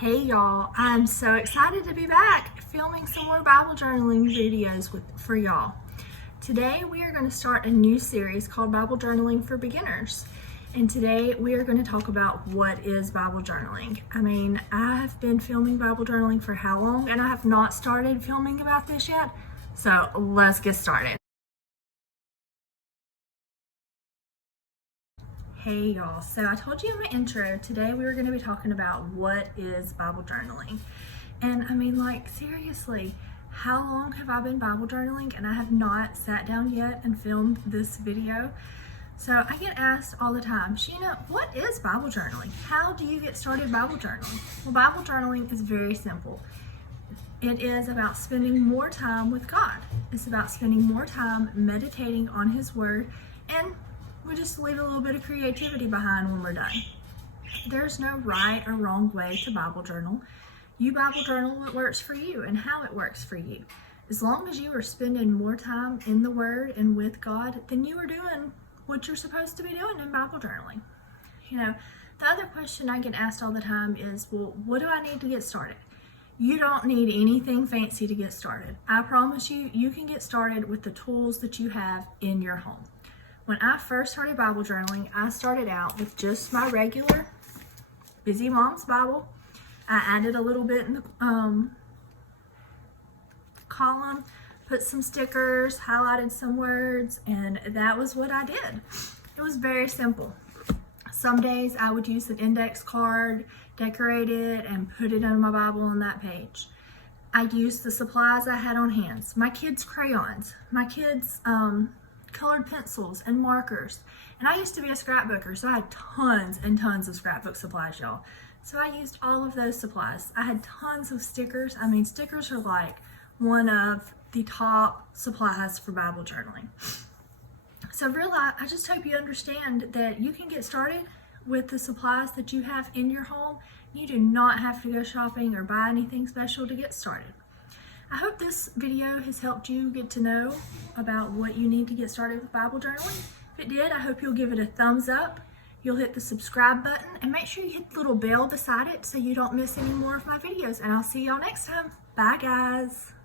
Hey y'all, I'm so excited to be back filming some more Bible journaling videos for y'all. Today we are going to start a new series called Bible Journaling for Beginners. And today we are going to talk about what is Bible journaling. I have been filming Bible journaling for how long, and I have not started filming about this yet. So let's get started. Hey y'all, so I told you in my intro, today we were going to be talking about what is Bible journaling. And seriously, how long have I been Bible journaling and I have not sat down yet and filmed this video? So I get asked all the time, Sheena, what is Bible journaling? How do you get started Bible journaling? Well, Bible journaling is very simple. It is about spending more time with God. It's about spending more time meditating on His Word, and we just leave a little bit of creativity behind when we're done. There's no right or wrong way to Bible journal. You Bible journal what works for you and how it works for you. As long as you are spending more time in the Word and with God, then you are doing what you're supposed to be doing in Bible journaling. The other question I get asked all the time is, well, what do I need to get started? You don't need anything fancy to get started. I promise you, you can get started with the tools that you have in your home. When I first started Bible journaling, I started out with just my regular Busy Mom's Bible. I added a little bit in the column, put some stickers, highlighted some words, and that was what I did. It was very simple. Some days I would use an index card, decorate it, and put it on my Bible on that page. I used the supplies I had on hand. My kids' crayons, my kids' colored pencils and markers. And I used to be a scrapbooker, so I had tons and tons of scrapbook supplies, y'all. So I used all of those supplies. I had tons of stickers. Stickers are like one of the top supplies for Bible journaling. So really, I just hope you understand that you can get started with the supplies that you have in your home. You do not have to go shopping or buy anything special to get started. I hope this video has helped you get to know about what you need to get started with Bible journaling. If it did, I hope you'll give it a thumbs up. You'll hit the subscribe button and make sure you hit the little bell beside it so you don't miss any more of my videos. And I'll see y'all next time. Bye, guys.